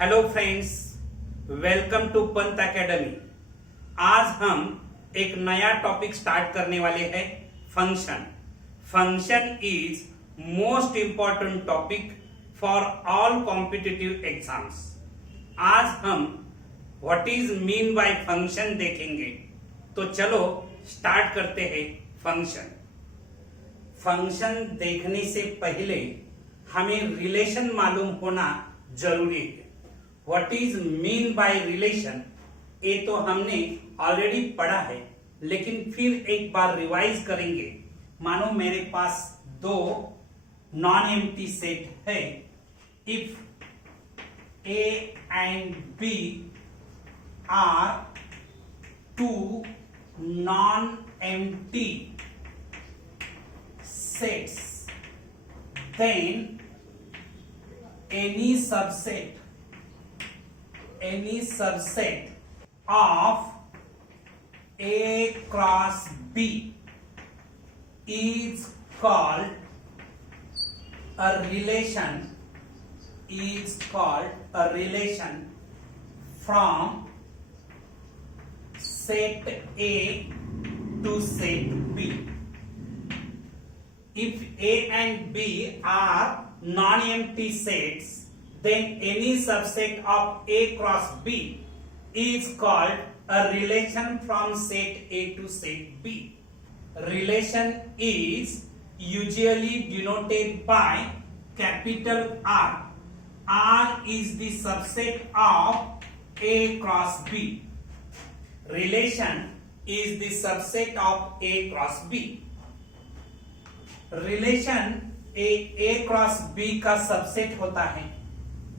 Hello friends, welcome to Pant academy. आज हम एक नया टॉपिक स्टार्ट करने वाले हैं, function. Function is most important topic for all competitive exams. आज हम what is mean by function देखेंगे। तो चलो स्टार्ट करते हैं फंक्शन। फंक्शन देखने से पहले हमें रिलेशन मालूम होना जरूरी है। What is mean bye relation, ये तो हमने ऑलरेडी पढ़ा है, लेकिन फिर एक बार रिवाइज करेंगे। मानो मेरे पास दो नॉन एम्प्टी सेट है। If A and B are two non empty sets, then any subset of A cross B is called a relation from set A to set B. If A and B are non-empty sets, then any subset of A cross B is called a relation from set A to set B. Relation is usually denoted by capital R. R is the subset of A cross B. Relation is the subset of A cross B. Relation A cross B का subset होता है।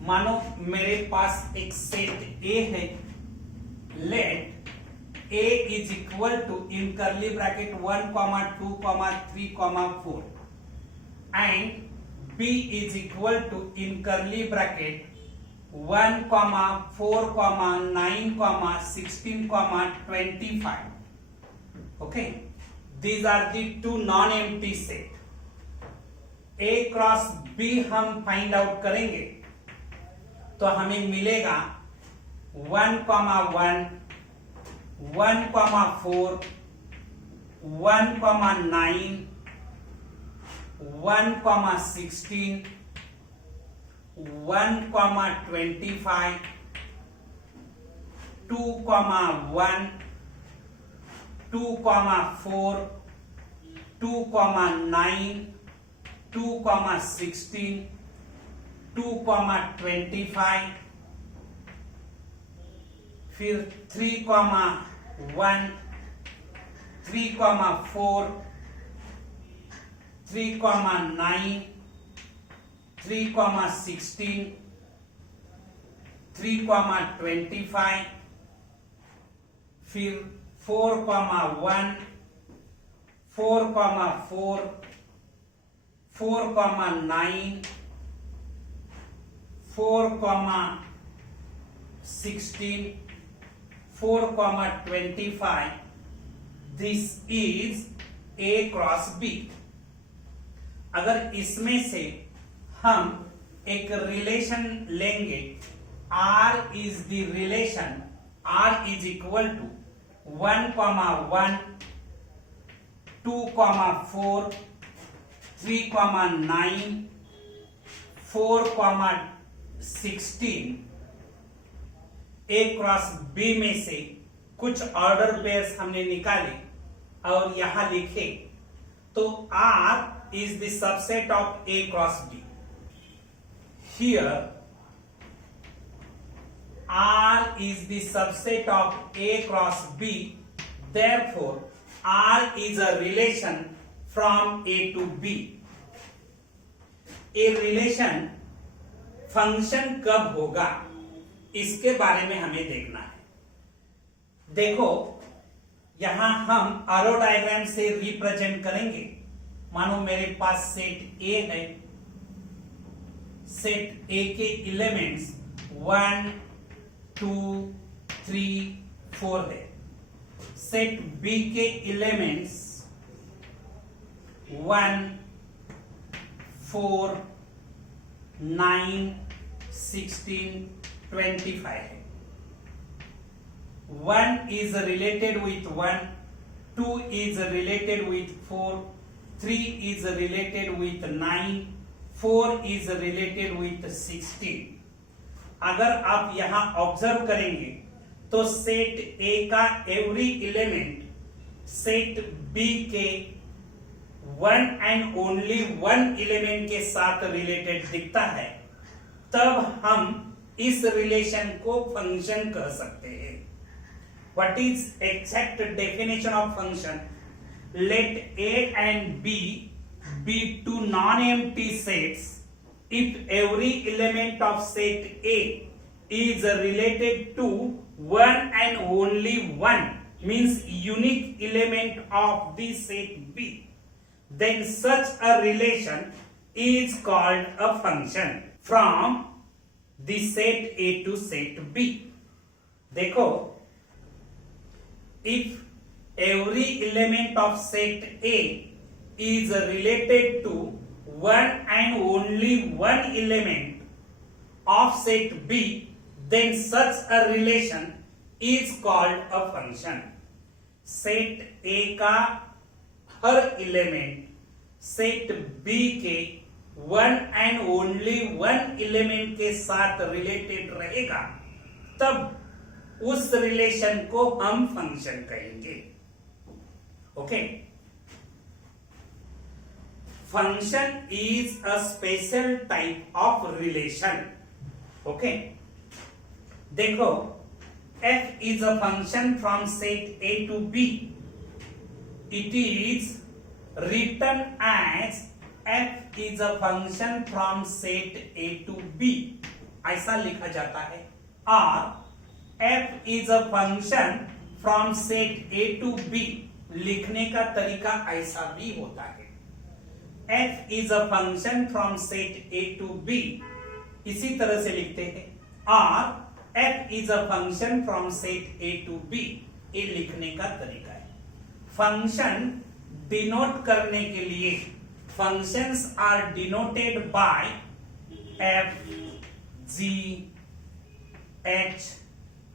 मानो मेरे पास एक set A है। Let A is equal to in curly bracket 1, 2, 3, 4 and B is equal to in curly bracket 1, 4, 9, 16, 25. Okay, these are the two non-empty set. A cross B हम find out करेंगे तो हमें मिलेगा 1, 1, 1, 4, 1, 9, 1, 16, 1, 25, 2, 1, 2, 4, 2, 9, 2, 16, 2, 25, फिर 3, 1, 3, 4, 3, 9, 3, 16, 3, 25, फिर 4, 1, 4, 4, 4, 9, 4, 16, 4, 25. This is A cross B. अगर इसमें से हम एक रिलेशन लेंगे, R is the relation, R is equal to 1, 1, 2, 4, 3, 9, 4, 16. A cross B में से कुछ ऑर्डर पेयर्स हमने निकाले और यहां लिखे, तो R is the subset of A cross B. Here R is the subset of A cross B. Therefore R is a relation from A to B. A relation function कब होगा, इसके बारे में हमें देखना है। देखो, यहां हम एरो डायग्राम से रिप्रेजेंट करेंगे। मानो मेरे पास सेट ए है। सेट ए के एलिमेंट्स 1, 2, 3, 4 है। सेट बी के एलिमेंट्स 1, 4, 9, 16, 25 है। 1 is related with 1, 2 is related with 4, 3 is related with 9, 4 is related with 16। अगर आप यहां ऑब्जर्व करेंगे तो सेट ए का एवरी एलिमेंट सेट बी के one and only one element के साथ रिलेटेड दिखता है, तब हम इस रिलेशन को फंक्शन कह सकते हैं। What is exact definition of function? Let A and B be two non-empty sets. If every element of set A is related to one and only one, means unique element of the set B, then such a relation is called a function from the set A to set B. देखो, if every element of set A is related to one and only one element of set B, then such a relation is called a function. Set A का हर element set B के one and only one element के साथ related रहेगा, तब उस relation को हम function कहेंगे। Okay, function is a special type of relation. Okay, देखो, f is a function from set A to B. It is written as f is a function from set A to B, ऐसा लिखा जाता है। और f is a function from set A to B लिखने का तरीका ऐसा भी होता है। f is a function from set A to B इसी तरह से लिखते हैं, और f is a function from set A to B ये लिखने का तरीका है। फंक्शन डिनोट करने के लिए functions are denoted by f, g, h,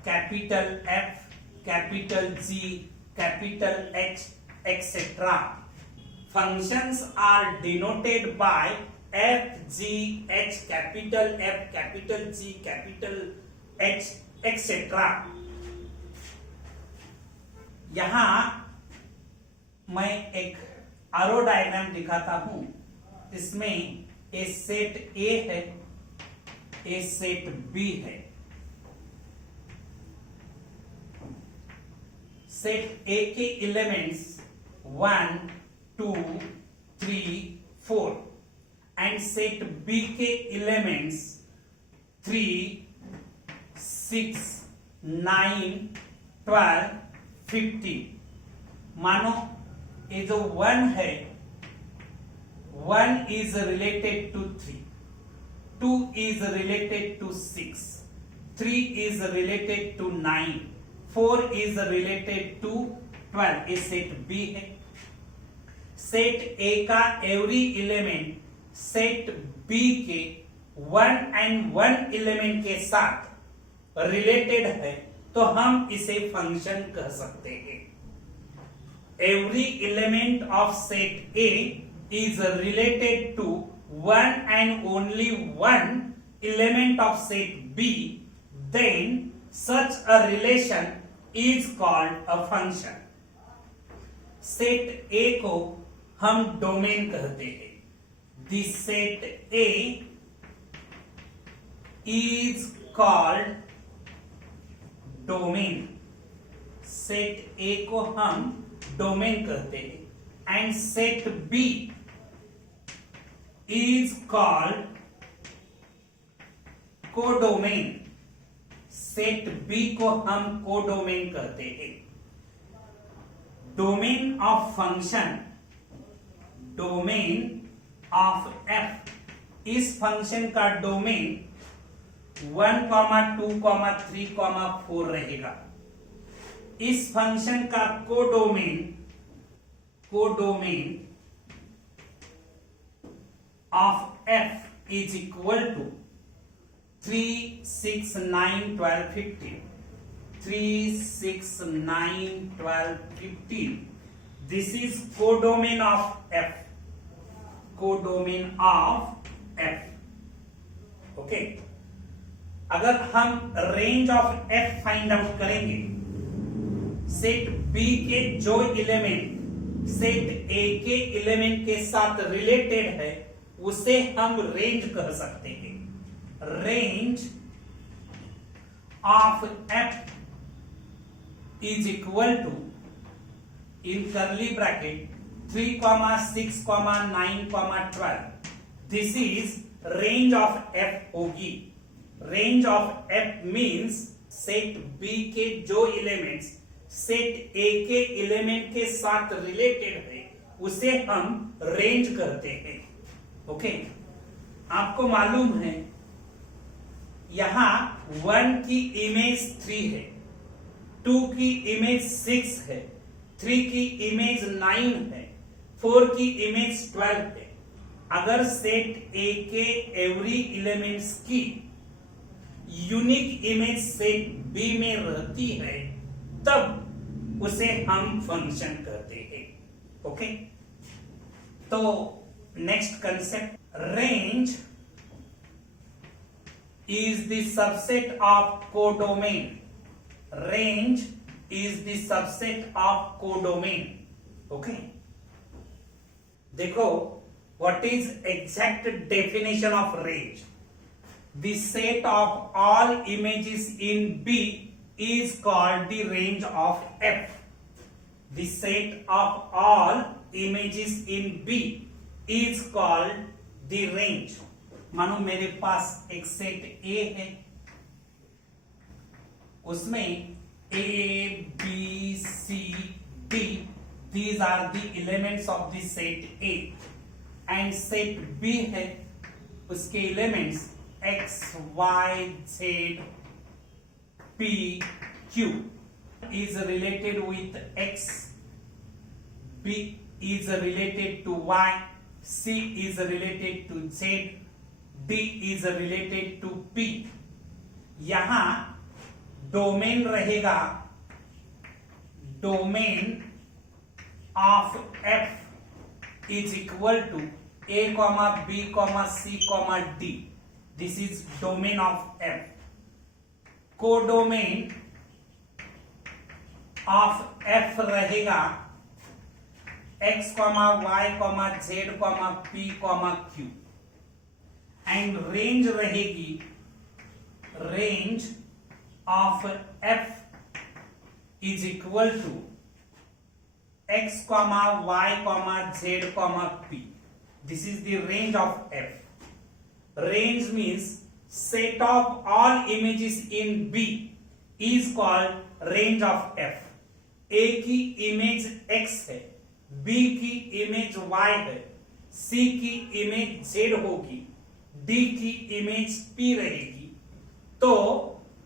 capital F, capital G, capital H, etc. Functions are denoted by F, G, H, capital F, capital G, capital H, etc. यहां मैं एक आरो डायग्राम दिखाता हूं। इसमें ए सेट A है, ए set B है। Set A के एलिमेंट्स 1, 2, 3, 4 एंड सेट B के एलिमेंट्स 3, 6, 9, 12, 15। मानो ये जो 1 है, 1 is related to 3, 2 is related to 6, 3 is related to 9, 4 is related to 12। ये सेट B है। सेट A का एवरी एलिमेंट सेट B के वन एंड वन एलिमेंट के साथ रिलेटेड है, तो हम इसे फंक्शन कह सकते हैं। Every element of set A is related to one and only one element of set B, then such a relation is called a function। Set A को हम डोमेन कहते हैं। The set A is called domain। Set A को हम domain कहते हैं। And set B is called codomain. Set B को हम कोडोमेन कहते हैं। Domain of function, domain of f, इस फंक्शन का डोमेन 1, 2, 3, 4 रहेगा। इस फंक्शन का codomain of f is equal to 3, 6, 9, 12, 15. 3, 6, 9, 12, 15. This is codomain of F. Codomain of F. Okay अगर हम range of F find out करेंगे, सेट B के जो एलिमेंट सेट A के एलिमेंट के साथ रिलेटेड है उसे हम रेंज कह सकते हैं. Range of F is equal to in curly bracket 3, 6, 9, 12. This is range of F होगी. Range of F means set B के जो एलिमेंट्स सेट A के एलिमेंट के साथ रिलेटेड है उसे हम रेंज कहते हैं. ओके आपको मालूम है यहां 1 की इमेज 3 है, 2 की इमेज 6 है, 3 की इमेज 9 है, 4 की इमेज 12 है. अगर सेट A के एवरी एलिमेंट्स की यूनिक इमेज सेट B में रहती है तब उसे हम फंक्शन कहते हैं. ओके तो next concept, range is the subset of codomain. Range is the subset of codomain. Okay. देखो what is exact definition of range? The set of all images in B is called the range of F. The set of all images in B is called the range. मानो मेरे पास एक set A है, उसमें A, B, C, D, these are the elements of the set A. And set B है, उसके elements X, Y, Z, P, Q is related with X, B is related to Y, C is related to Z, D is related to P. यहां domain रहेगा, domain of F is equal to A, B, C, D. This is domain of F. Codomain of F रहेगा X, Y, Z, P, Q. And range रहेगी, range of F is equal to X, Y, Z, P. This is the range of F. Range means set of all images in B is called range of F. A की image X है, B की image Y है, C की image Z होगी, D की image P रहेगी. तो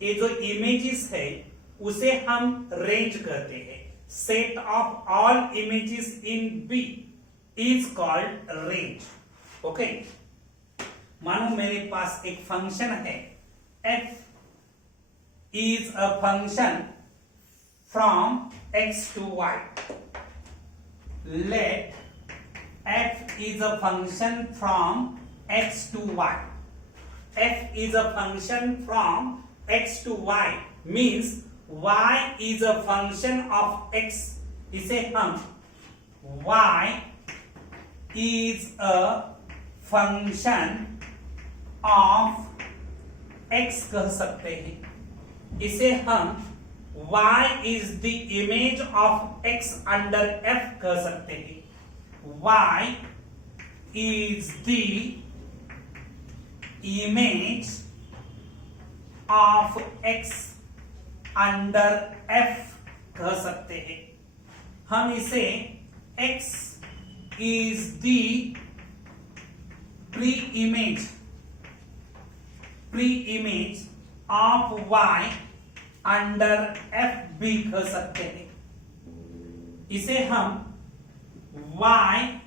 ये जो इमेजेस है उसे हम रेंज कहते हैं. Set of all images in B is called range. Okay मानो मेरे पास एक फंक्शन है, F is a function from X to Y. Let F is a function from X to Y. F is a function from X to Y means Y is a function of X. इसे हम Y is a function of X कह सकते हैं. इसे हम Y is the image of X under F कह सकते हैं. Y is the image of X under F कह सकते हैं. हम इसे X is the pre-image of Y under F भी कह सकते हैं. इसे हम Y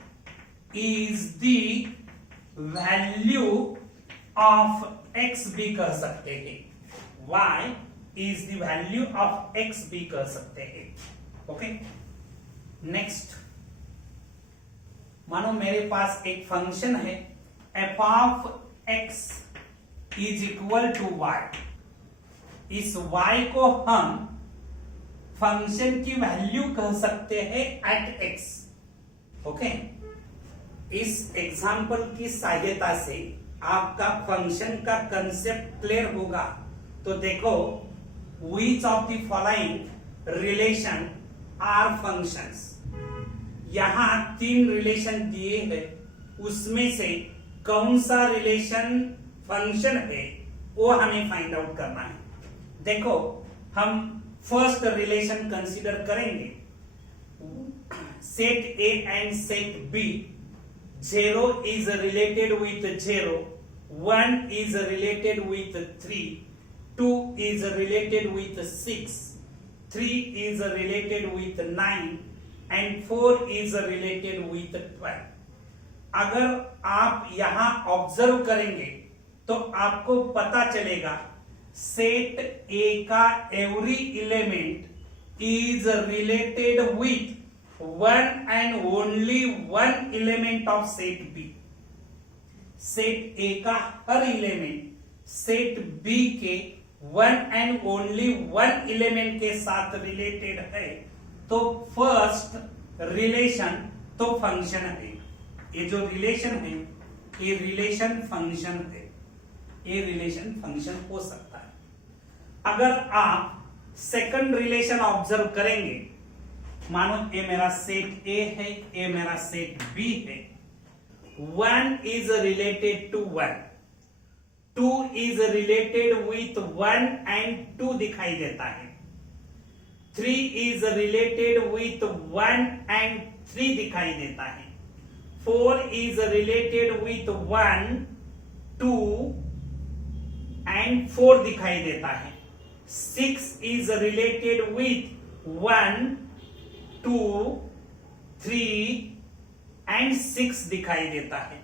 is the value of x भी कह सकते हैं, y is the value of x भी कह सकते हैं। ओके, नेक्स्ट, मानो मेरे पास एक फंक्शन है f of x is equal to y। इस y को हम फंक्शन की वैल्यू कह सकते हैं एट x। ओके, इस एग्जाम्पल की सहायता से आपका फंक्शन का कंसेप्ट क्लियर होगा। तो देखो, which of the following relation are functions. यहां 3 रिलेशन दिए हैं, उसमें से कौन सा रिलेशन फंक्शन है वो हमें फाइंड आउट करना है। देखो, हम फर्स्ट रिलेशन कंसीडर करेंगे, set A and set B। 0 is related with 0, 1 is related with 3, 2 is related with 6, 3 is related with 9 and 4 is related with 12। अगर आप यहां ऑब्जर्व करेंगे तो आपको पता चलेगा सेट A का every element is related with one and only one element of set B। Set A का हर एलिमेंट सेट B के one and only one element के साथ रिलेटेड है, तो फर्स्ट रिलेशन तो फंक्शन है। ये जो रिलेशन है ये रिलेशन फंक्शन है, ये रिलेशन फंक्शन हो सकता है। अगर आप सेकंड रिलेशन ऑब्जर्व करेंगे, मानो ये मेरा सेट A है, ये मेरा सेट B है। 1 is related to 1, 2 is related with 1 and 2 दिखाई देता है, 3 is related with 1 and 3 दिखाई देता है, 4 is related with 1, 2 and 4 दिखाई देता है, 6 is related with 1, 2, 3 and 6 दिखाई देता है।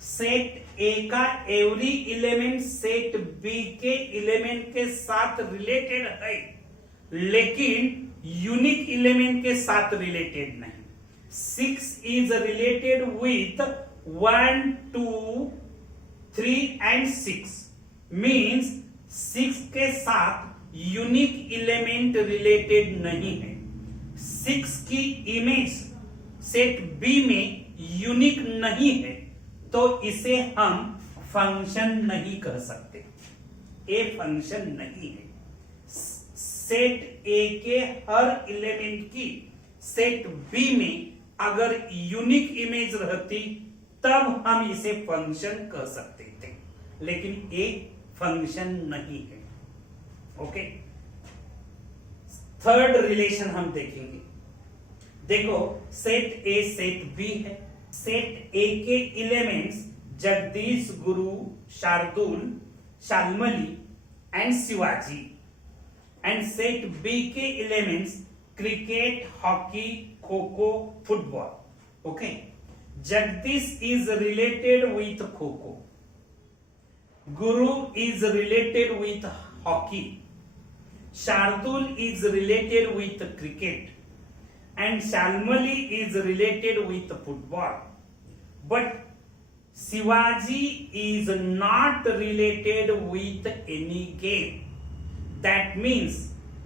सेट A का एवरी एलिमेंट सेट B के एलिमेंट के साथ रिलेटेड है, लेकिन यूनिक एलिमेंट के साथ रिलेटेड नहीं। 6 is related with 1, 2, 3 and 6 means 6 के साथ यूनिक एलिमेंट रिलेटेड नहीं है। 6 की इमेज सेट B में यूनिक नहीं है, तो इसे हम फंक्शन नहीं कह सकते, ए फंक्शन नहीं है। सेट A के हर एलिमेंट की सेट B में अगर यूनिक इमेज रहती तब हम इसे फंक्शन कह सकते थे, लेकिन ए फंक्शन नहीं है। ओके, थर्ड रिलेशन हम देखेंगे। देखो, सेट A सेट B है। सेट A के elements Jagdish, Guru, Shardul, Shalmali and Shivaji, and set B के elements cricket, hockey, kho kho, football. Okay, Jagdish is related with kho kho, Guru is related with hockey, Shardul is related with cricket and Shalmali is related with football, but Shivaji is not related with any game। That means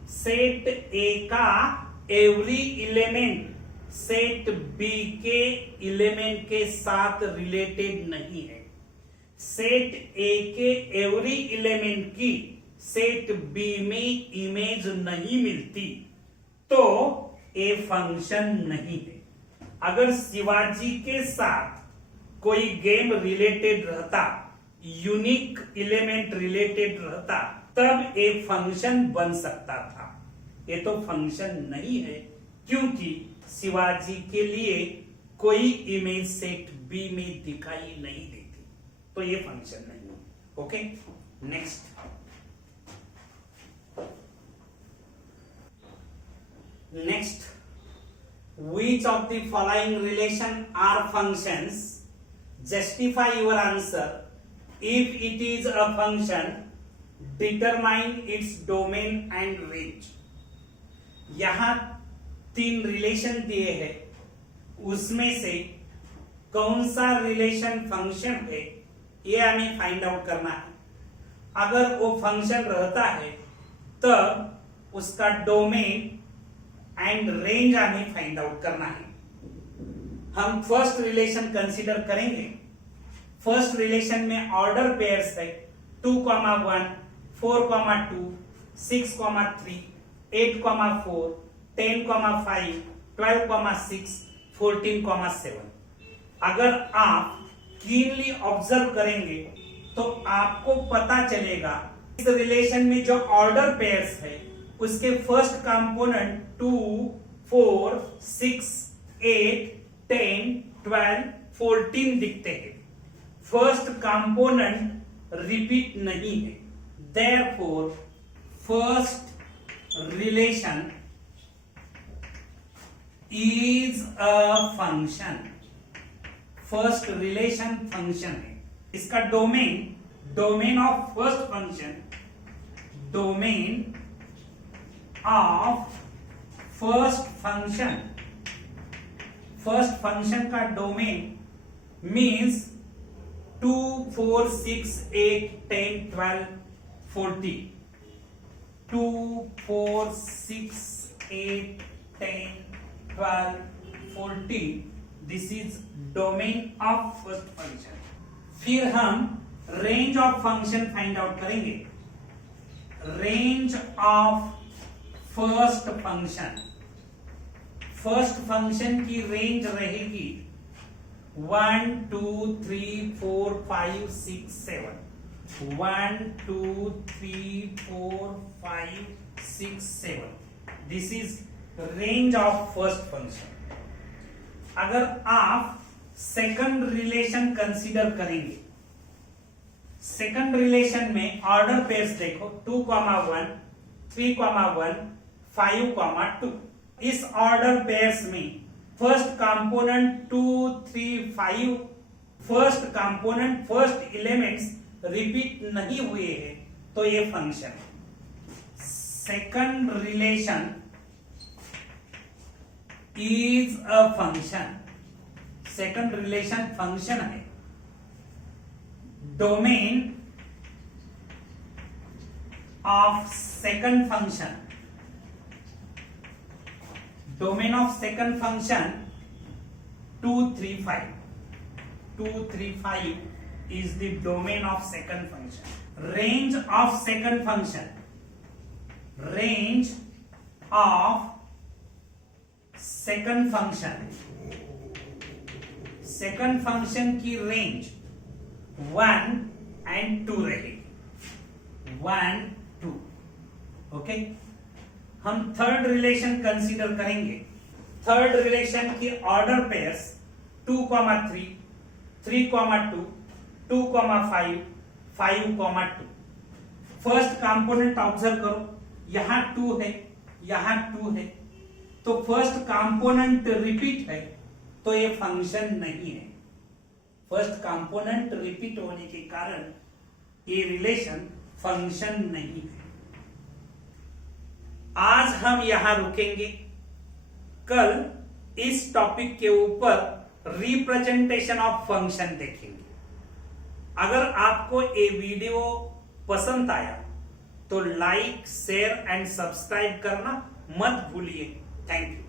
set A का every element set B के element के साथ related नहीं है। Set A के every element की set B में image नहीं मिलती तो ए फंक्शन नहीं है। अगर शिवाजी के साथ कोई गेम रिलेटेड रहता, यूनिक एलिमेंट रिलेटेड रहता, तब ए फंक्शन बन सकता था। ये तो फंक्शन नहीं है क्योंकि शिवाजी के लिए कोई इमेज सेट बी में दिखाई नहीं देती, तो ये फंक्शन नहीं है। Okay, next, which of the following relation are functions? Justify your answer If it is a function, determine its domain and range. यहां 3 रिलेशन दिए हैं, उसमें से कौन सा रिलेशन फंक्शन है ये हमें फाइंड आउट करना है. अगर वो फंक्शन रहता है तब उसका डोमेन एंड रेंज हमें फाइंड आउट करना है. हम फर्स्ट रिलेशन कंसीडर करेंगे. फर्स्ट रिलेशन में ऑर्डर पेयर्स है 2, 1, 4, 2, 6, 3, 8, 4, 10, 5, 12, 6, 14, 7. अगर आप कीनली ऑब्जर्व करेंगे तो आपको पता चलेगा इस रिलेशन में जो ऑर्डर पेयर्स है उसके फर्स्ट कंपोनेंट 2, 4, 6, 8, 10, 12, 14 दिखते हैं. फर्स्ट कंपोनेंट रिपीट नहीं है. Therefore first relation is a function. First relation function है. इसका domain of first function, domain of first function का domain means 2, 4, 6, 8, 10, 12, 14. 2, 4, 6, 8, 10, 12, 14. This is domain of first function. फिर हम range of function find out करेंगे. Range of first function की range रहेगी 1, 2, 3, 4, 5, 6, 7. 1, 2, 3, 4, 5, 6, 7. This is range of first function. अगर आप second relation consider करेंगे, second relation में ऑर्डर पेयर्स देखो 2, 1, 3, 1, 5, 2. इस ऑर्डर पेयर्स में first component 2, 3, 5, first component first elements repeat नहीं हुए हैं तो ये function second relation is a function. Second relation function है. Domain of second function, domain of second function 2, 3, 5. 2, 3, 5 is the domain of second function. Range of second function, range of second function की range 1 and 2 रहेगी. 1, 2. Okay. हम third relation consider करेंगे. Third relation की order pairs 2, 3, 3, 2, 2, 5, 5, 2. First component observe करो, यहां 2 है, यहां 2 है, तो फर्स्ट कंपोनेंट रिपीट है तो ये फंक्शन नहीं है. फर्स्ट कंपोनेंट रिपीट होने के कारण ये रिलेशन फंक्शन नहीं है. आज हम यहां रुकेंगे. कल इस टॉपिक के ऊपर रिप्रेजेंटेशन ऑफ फंक्शन देखेंगे. अगर आपको ये वीडियो पसंद आया तो लाइक, शेयर एंड सब्सक्राइब करना मत भूलिए. Thank you.